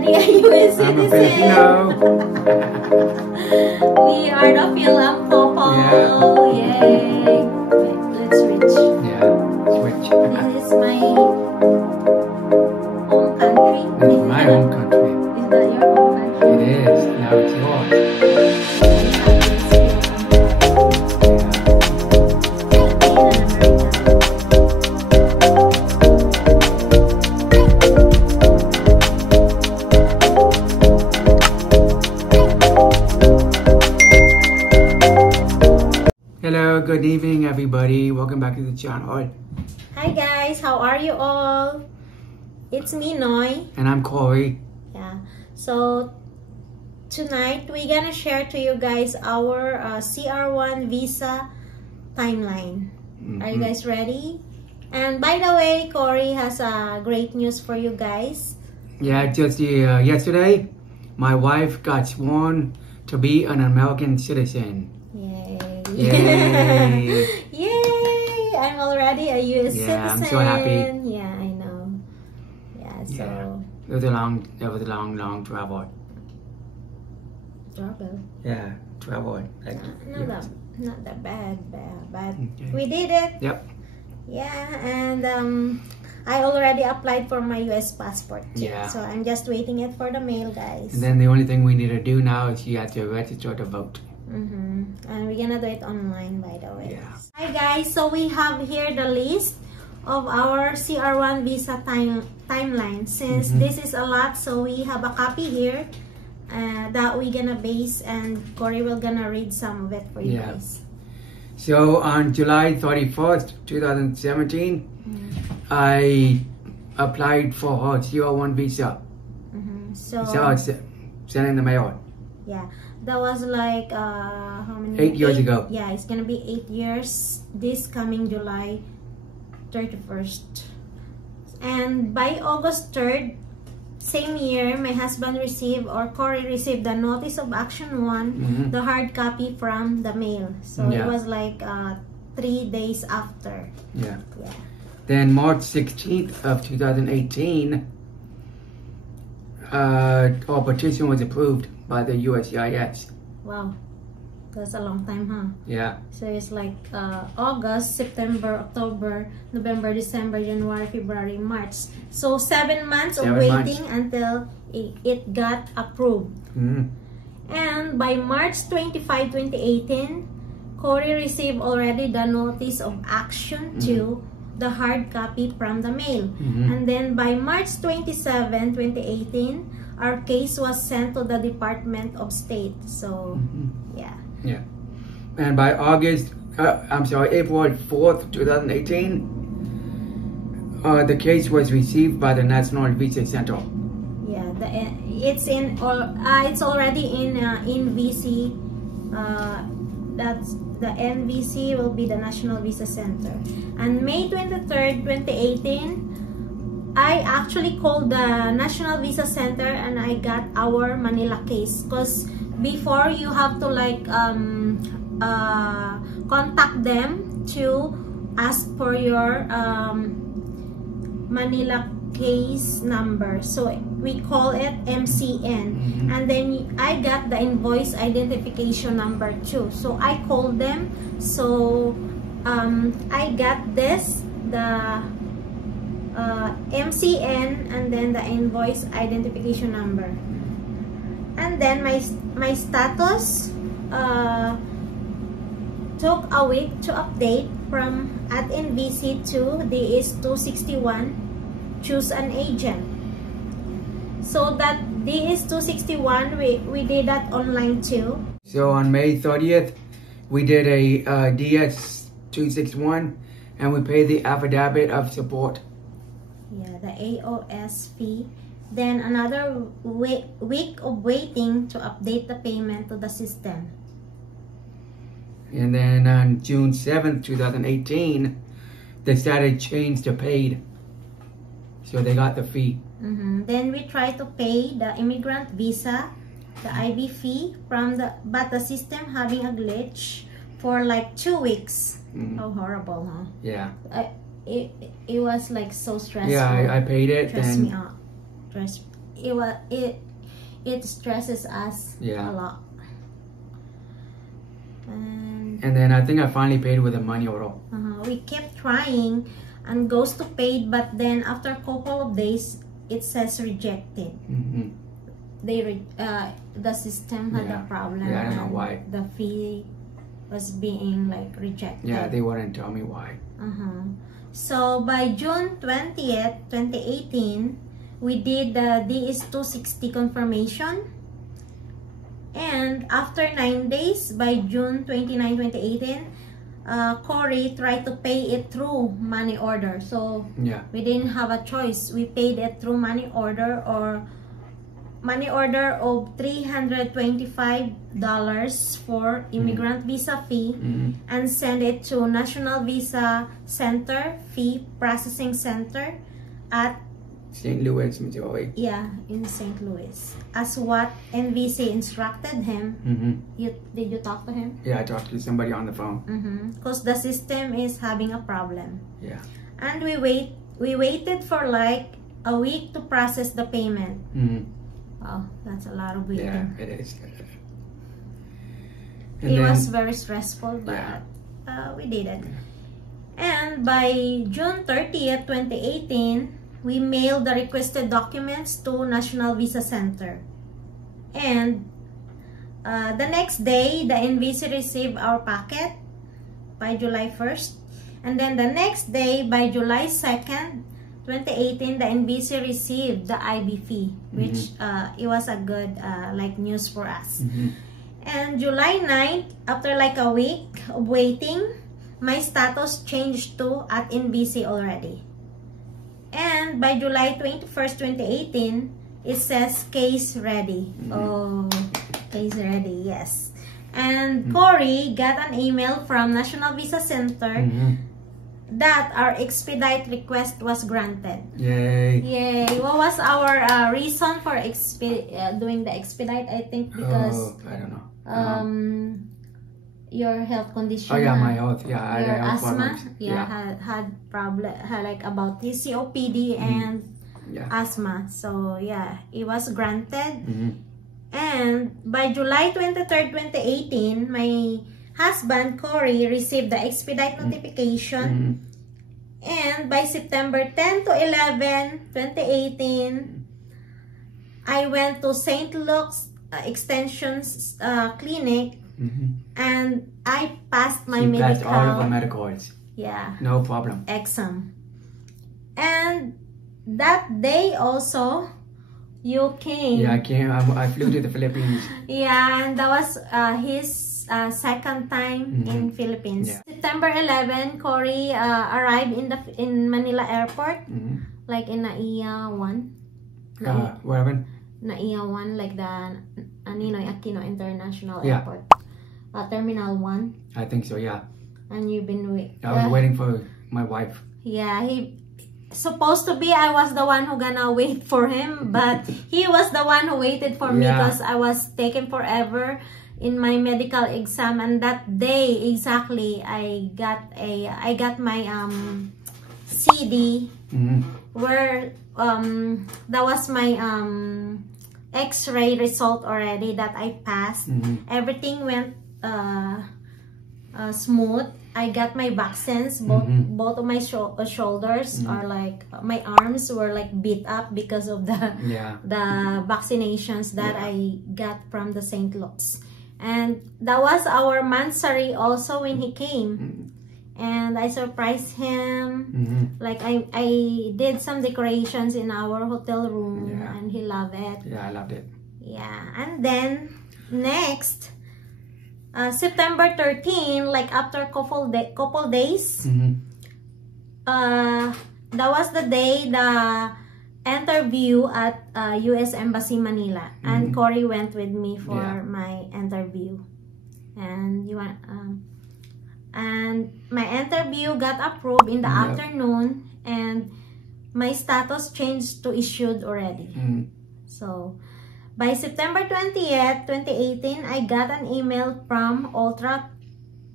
already a US I'm a citizen. Filipino. We are the Philam couple. Yeah. Yay. Wait, let's switch. Yeah, switch. This is my home country. This is my home country. Is that your home country? It is. Now it's yours. Hello, good evening everybody. Welcome back to the channel. Hi guys, how are you all? It's me, Noy. And I'm Corey. Yeah. So tonight we're gonna share to you guys our CR1 visa timeline. Are you guys ready? And by the way, Corey has great news for you guys. Yeah, just yesterday, my wife got sworn to be an American citizen. Yay. Yay! Yay! I'm already a US citizen. I'm so happy. Yeah, I know. Yeah, so It was a long travel. trouble. Yeah, travel. Like, Not that bad, but Okay. we did it. Yep. Yeah, and I already applied for my US passport too. Yeah. So I'm just waiting it for the mail, guys. And then the only thing we need to do now is you have to register to vote. And we're gonna do it online, by the way. Yeah. Hi guys, so we have here the list of our CR1 visa timeline. Since this is a lot, so we have a copy here that we're gonna base, and Corey will gonna read some of it for you guys. So on July 31st, 2017, I applied for a CR1 visa. So it's sent in the mail. yeah, that was like how many? 8 years ago. Yeah, it's gonna be 8 years this coming July 31st. And by August 3rd, same year, my husband received, or Corey received, the notice of action 1, the hard copy from the mail. So it was like 3 days after. Yeah. Yeah. Then March 16th of 2018, our petition was approved by the USCIS. Wow, that's a long time, huh? Yeah. So it's like August, September, October, November, December, January, February, March. So 7 months of waiting until it got approved. And by March 25, 2018, Corey received already the notice of action to the hard copy from the mail. And then by March 27, 2018, our case was sent to the Department of State. So, yeah. Yeah. And by April 4th, 2018, the case was received by the National Visa Center. Yeah, it's already in NVC. That's the NVC will be the National Visa Center. And May 23rd, 2018, I actually called the National Visa Center and I got our Manila case, because before you have to like contact them to ask for your Manila case number. So we call it MCN. And then I got the invoice identification number too. So I called them. So I got this, the MCN, and then the invoice identification number. And then my status took a week to update from at NVC to DS261, choose an agent. So that DS261, we did that online too. So on May 30th, we did a DS261 and we paid the affidavit of support. Yeah, the AOS fee. Then another week of waiting to update the payment to the system. And then on June 7th, 2018, they started change to paid. So they got the fee. Then we tried to pay the immigrant visa, the IB fee but the system having a glitch for like 2 weeks. How horrible, huh? Yeah. It was like so stressful. Yeah, I paid it. Stressed me out. it stresses us Yeah. a lot. And then I think I finally paid with the money order. We kept trying and goes to paid, but then after a couple of days it says rejected. The system had a problem. Yeah, I don't know why. The fee was being like rejected. Yeah, they wouldn't tell me why. So by June 20th, 2018, we did the DS-260 confirmation. And after 9 days, by June 29, 2018, Cory tried to pay it through money order. So yeah, we didn't have a choice. We paid it through money order of $325 for immigrant visa fee, and send it to National Visa Center Fee Processing Center at St. Louis, Missouri. Yeah, in St. Louis. As what NVC instructed him. Did you talk to him? Yeah, I talked to somebody on the phone. Because the system is having a problem. Yeah. And we waited for like a week to process the payment. Wow, that's a lot of waiting. Yeah, it is. It was very stressful, but we did it. And by June 30th, 2018, we mailed the requested documents to National Visa Center. And the next day, the NVC received our packet by July 1st. And then the next day, by July 2nd, 2018, the NVC received the IB fee, which it was a good like news for us. And July 9th, after like a week of waiting, my status changed to at NVC already. And by July 21st, 2018, it says case ready. Oh, case ready, yes. And Cory got an email from National Visa Center that our expedite request was granted. Yay. Yay. What was our reason for doing the expedite? I think because I don't know. your health condition. Oh yeah, my health. Yeah, I your had health asthma. problems. Had problem. Had like about his COPD and asthma. So yeah, it was granted. And by July 23rd, 2018, my husband Cory received the expedite notification. And by September 10 to 11, 2018, I went to St. Luke's Extensions Clinic, and I passed my Passed all of the medicals. Yeah. No problem. Exam. And that day also, you came. Yeah, I came. I flew to the Philippines. Yeah, and that was his second time in Philippines. Yeah. September 11, Cory arrived in Manila Airport, like in NAIA 1. What happened? NAIA 1, like the Ninoy Aquino International Yeah. Airport. Terminal 1. I think so, yeah. And you've been I was waiting for my wife. Yeah, he supposed to be, I was the one who gonna wait for him, but he was the one who waited for me because I was taking forever in my medical exam. And that day exactly, I got my CD where that was my X-ray result already that I passed. Everything went smooth. I got my vaccines. Both of my shoulders are like, my arms were like beat up because of the vaccinations that I got from the St. Luke's. And that was our Mansari also when he came. And I surprised him. Like I did some decorations in our hotel room, and he loved it. Yeah, I loved it. Yeah, and then next September 13, like after couple days, that was the day the interview at U.S. Embassy Manila, and Cory went with me for my interview, and and my interview got approved in the afternoon, and my status changed to issued already. So by September 20th, 2018, I got an email from Ultra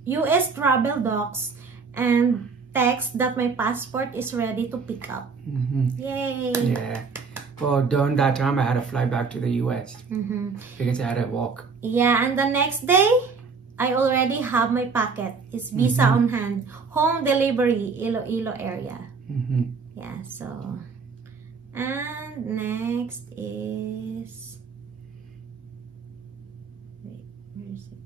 US Travel Docs and text that my passport is ready to pick up. Yay! Yeah. Well, during that time, I had to fly back to the U.S. Because I had to walk. Yeah, and the next day, I already have my packet. It's visa on hand. Home delivery, Iloilo area. Yeah, so. And next is... Wait, where is it?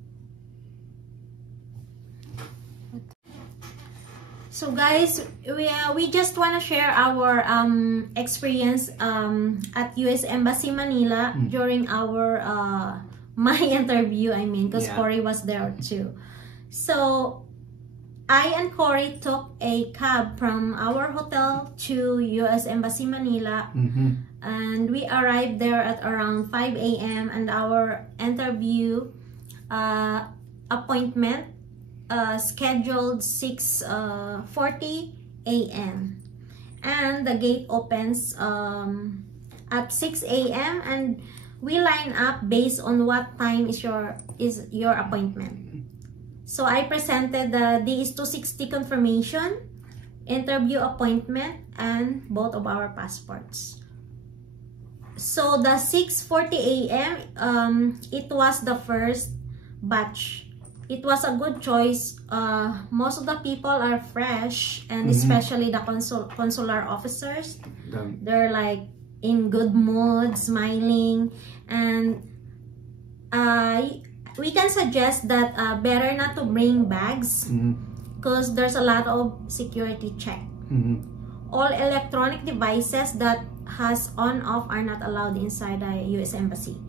So guys, we just want to share our experience at US Embassy Manila during our my interview, I mean, because Cory was there too. So I and Cory took a cab from our hotel to US Embassy Manila, and we arrived there at around 5 a.m. and our interview appointment scheduled 6:40 a.m. and the gate opens at 6 a.m. and we line up based on what time is your appointment. So I presented the DS-260 confirmation, interview appointment, and both of our passports. So the 6:40 a.m. It was the first batch. It was a good choice. Most of the people are fresh, and especially the consular officers. They're like in good mood, smiling, and we can suggest that better not to bring bags because there's a lot of security check. All electronic devices that has on-off are not allowed inside the US Embassy.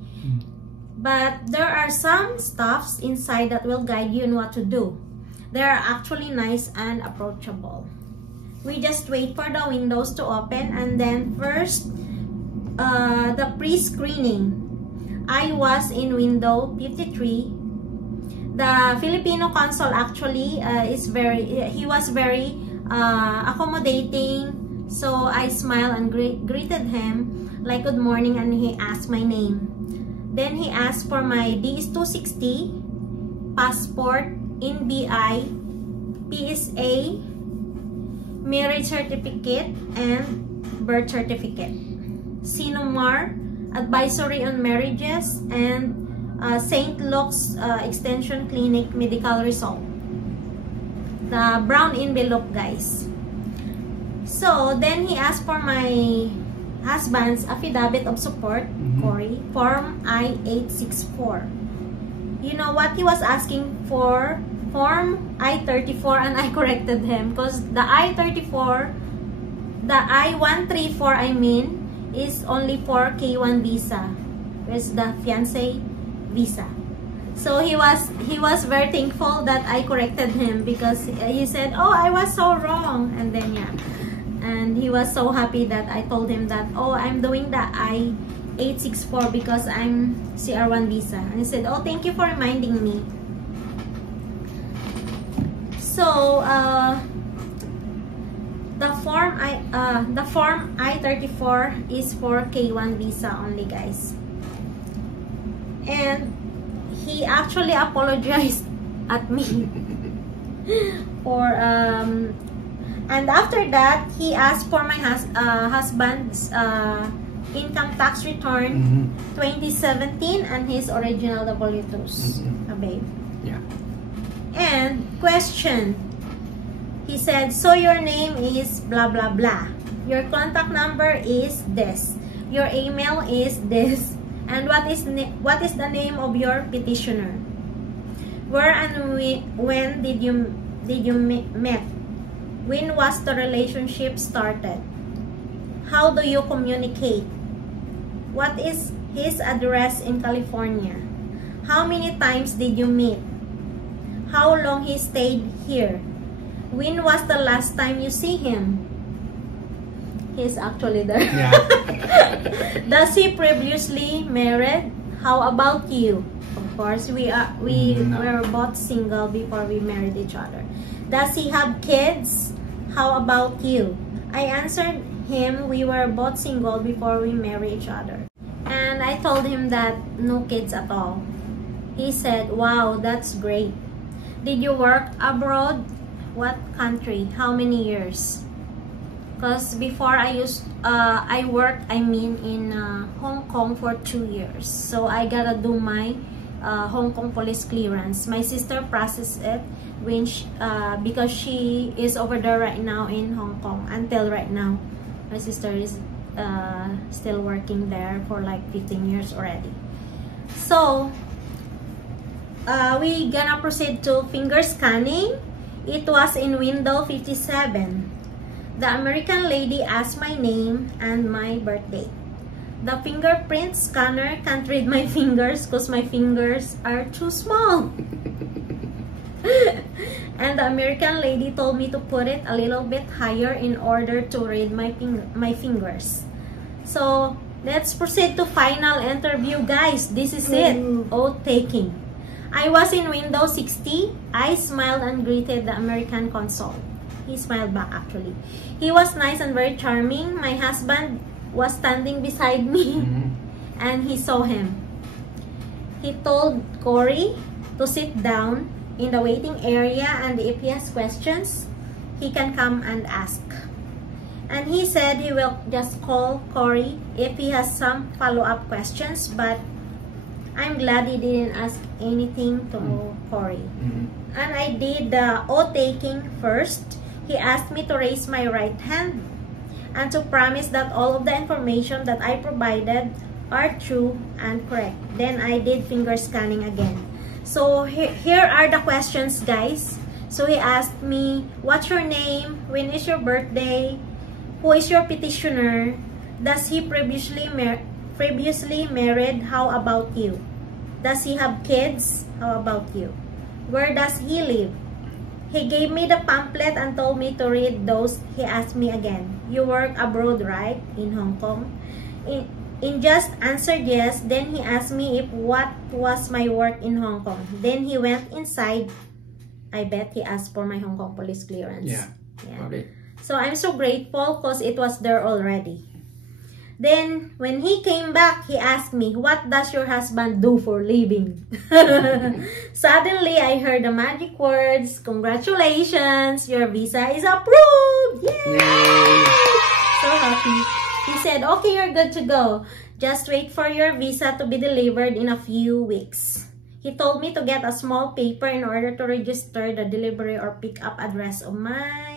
But there are some staffs inside that will guide you in what to do. They are actually nice and approachable. We just wait for the windows to open, and then first the pre-screening. I was in window 53. The Filipino consul actually he was very accommodating. So I smiled and greeted him like good morning, and he asked my name. Then he asked for my DS-260, passport, NBI, PSA, marriage certificate, and birth certificate, Sinumar, advisory on marriages, and St. Luke's Extension Clinic medical result. The brown envelope, guys. So then he asked for my husband's affidavit of support, Cory, form I-864. You know what he was asking for? Form I-34, and I corrected him because the I-34, the I-134 I mean, is only for K1 visa, which is the fiancé visa. So he was very thankful that I corrected him because he said, "Oh, I was so wrong," and then and he was so happy that I told him that, "Oh, I'm doing the I-864 because I'm CR1 visa." And he said, "Oh, thank you for reminding me." So the form I-34 is for K1 visa only, guys. And he actually apologized at me for and after that he asked for my husband's income tax return 2017 and his original W-2s. Babe. Yeah. And question, he said, "So your name is blah blah blah, your contact number is this, your email is this, and what is the name of your petitioner? Where and when did you met? When was the relationship started? How do you communicate? What is his address in California? How many times did you meet? How long he stayed here? When was the last time you see him?" He's actually there. Yeah. "Does he previously married? How about you?" Of course, we were both single before we married each other. "Does he have kids? How about you?" I answered him we were both single before we married each other. And I told him that no kids at all. He said, "Wow, that's great. Did you work abroad? What country? How many years?" Because before I worked, in Hong Kong for 2 years. So I gotta do my Hong Kong police clearance. My sister processed it when because she is over there right now in Hong Kong. Until right now, my sister is still working there for like 15 years already. So we gonna proceed to finger scanning. It was in window 57. The American lady asked my name and my birthday. The fingerprint scanner can't read my fingers because my fingers are too small. And the American lady told me to put it a little bit higher in order to read my fingers. So let's proceed to final interview, guys. This is it. Oath taking. I was in window 60. I smiled and greeted the American consul. He smiled back actually. He was nice and very charming. My husband was standing beside me and he saw him. He told Corey to sit down in the waiting area, and if he has questions, he can come and ask. And he said he will just call Corey if he has some follow-up questions, but I'm glad he didn't ask anything to Corey. And I did the oath taking first. He asked me to raise my right hand and to promise that all of the information that I provided are true and correct. Then I did finger scanning again. So here are the questions, guys. So he asked me, what's your name? When is your birthday? Who is your petitioner? Does he previously married? How about you? Does he have kids? How about you? Where does he live? He gave me the pamphlet and told me to read those. He asked me again, you work abroad, right? In Hong Kong? In just answered yes. Then he asked me if what was my work in Hong Kong. Then he went inside. I bet he asked for my Hong Kong police clearance. Yeah. Probably. So I'm so grateful because it was there already. Then when he came back, he asked me, what does your husband do for living? Suddenly, I heard the magic words, congratulations, your visa is approved. Yay! So happy. He said, okay, you're good to go. Just wait for your visa to be delivered in a few weeks. He told me to get a small paper in order to register the delivery or pick-up address of my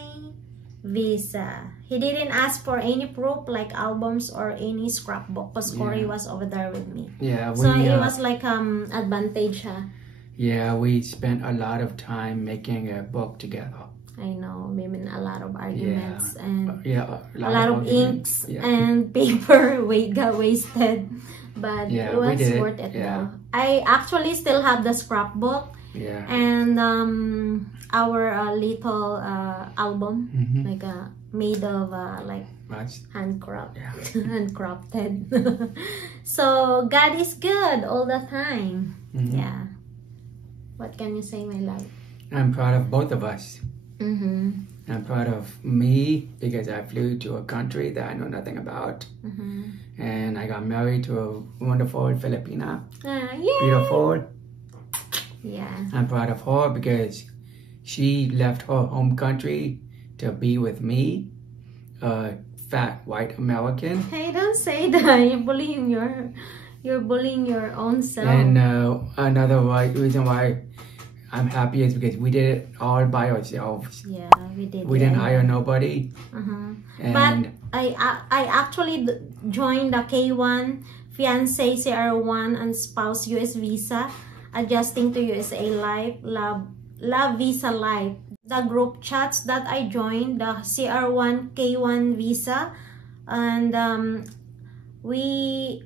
visa. He didn't ask for any proof like albums or any scrapbook because Corey was over there with me. Yeah, so it was like advantage, huh? Yeah, we spent a lot of time making a book together. I know, maybe a lot of arguments and a lot of inks and paper got wasted, but it was worth it though. I actually still have the scrapbook. Yeah. And our little album, like made of like handcrafted. So God is good all the time. Yeah. What can you say, my love? I'm proud of both of us. I'm proud of me because I flew to a country that I know nothing about. And I got married to a wonderful Filipina. Beautiful. Yeah. I'm proud of her because she left her home country to be with me, a fat white American. Hey, don't say that. You're bullying your own self. And another reason why I'm happy is because we did it all by ourselves. Yeah, we did. We didn't hire nobody. But I actually joined the K1 fiancé CR1 and spouse US visa, adjusting to USA Life, Love Visa Life. The group chats that I joined, the CR1 K1 visa, and we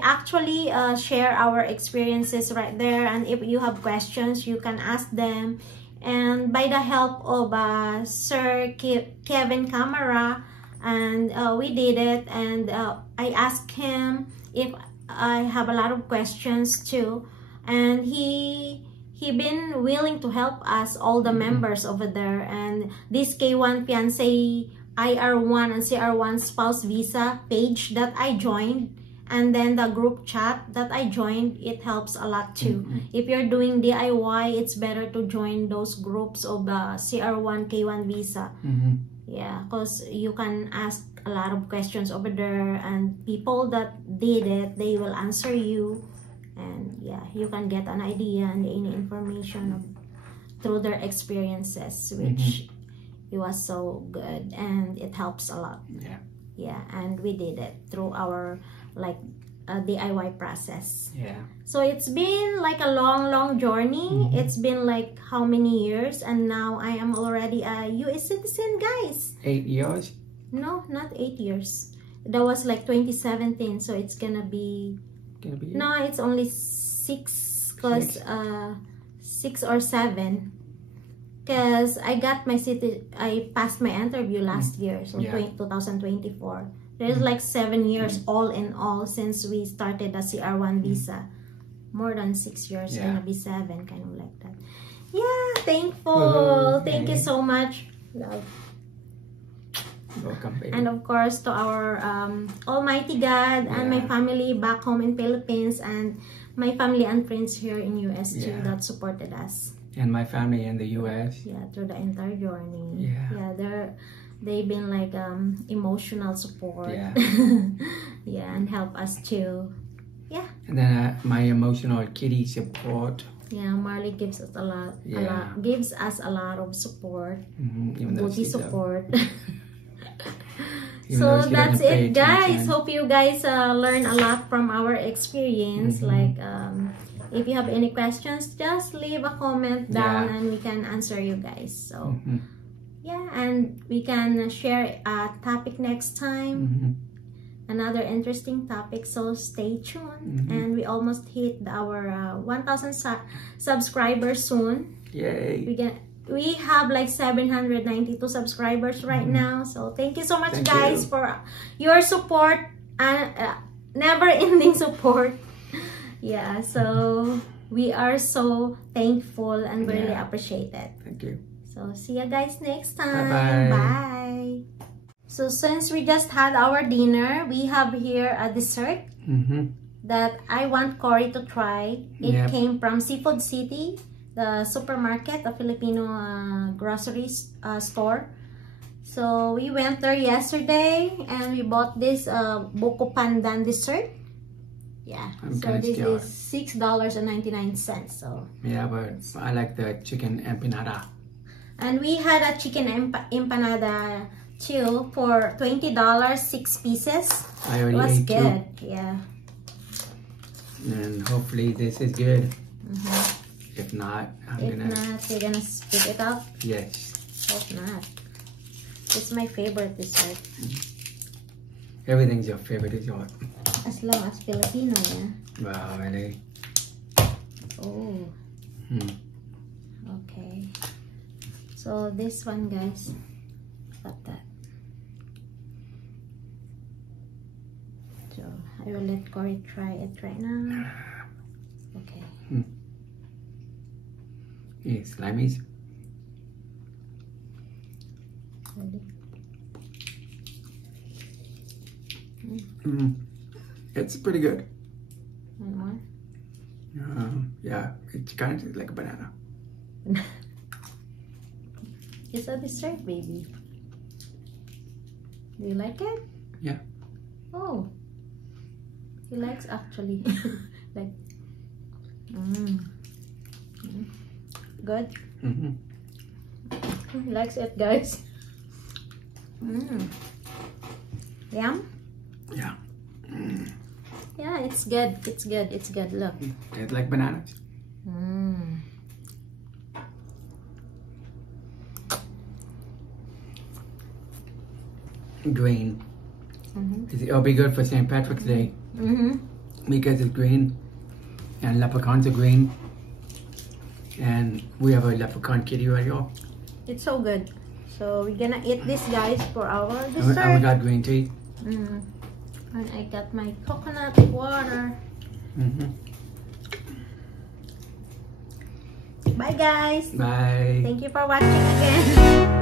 actually share our experiences right there, and if you have questions you can ask them. And by the help of Sir Kevin Camara, and we did it, and I asked him if I have a lot of questions too, and he been willing to help us, all the members over there. And this K1 fiancé IR1 and CR1 spouse visa page that I joined, and then the group chat that I joined, it helps a lot too. If you're doing DIY, it's better to join those groups of the CR1 K1 visa. Yeah, because you can ask a lot of questions over there, and people that did it, they will answer you, and yeah, you can get an idea and any information through their experiences, which it was so good, and it helps a lot. Yeah, and we did it through our like DIY process. Yeah. So it's been like a long journey. It's been like how many years, and now I am already a US citizen, guys. 8 years? No, not 8 years. That was like 2017, so it's gonna be no, it's only 6, because 6 or 7, because I got my I passed my interview last year, so 2024. There's like 7 years all in all since we started the CR1 visa. More than 6 years, gonna be 7, kind of like that. Yeah, thankful. Thank you so much. Love. Welcome, baby. And of course to our Almighty God and my family back home in Philippines, and my family and friends here in US too that supported us. And my family in the US. Yeah, through the entire journey. Yeah, they've been like emotional support. Yeah. Yeah, and help us too. Yeah. And then my emotional kitty support. Yeah, Marley gives us a lot. Gives us a lot of support. Booty support. So that's it, guys. Hope you guys learn a lot from our experience. Like if you have any questions, just leave a comment down and we can answer you guys. So yeah, and we can share a topic next time. Another interesting topic, so stay tuned. And we almost hit our 1,000 subscribers soon. Yay! We have like 792 subscribers right now. So thank you so much, guys, for your support and never-ending support. Yeah, so we are so thankful and really appreciate it. Thank you. So see you guys next time. Bye-bye. Bye. So since we just had our dinner, we have here a dessert that I want Cory to try. It came from Seafood City, the supermarket, a Filipino grocery store. So we went there yesterday and we bought this buko pandan dessert. Yeah, so this is $6.99. So yeah, but I like the chicken empanada. And we had a chicken empanada too for $20, 6 pieces. I already ate 2. It was good. Yeah. And hopefully this is good. If not, you're gonna spit it out? Yes. Hope not. It's my favorite dessert. Everything's your favorite dessert. As long as Filipino, yeah. Wow, really? Oh. Okay. So this one, guys, got that. So I will let Cory try it right now. Okay. Yes, slimies. Ready? It's pretty good. One more? Yeah, it's kind of like a banana. It's a dessert, baby. Do you like it? Yeah. Oh, he likes actually. Like, good. He likes it, guys. Yum. Yeah. Yeah, it's good. It's good. It's good. Look. It's like bananas. Green. It'll be good for St. Patrick's Day. Because it's green. And leprechauns are green. And we have a leprechaun kitty right here. It's so good. So we're gonna eat this, guys, for our dessert. And we got green tea. And I got my coconut water. Bye, guys. Bye. Thank you for watching again.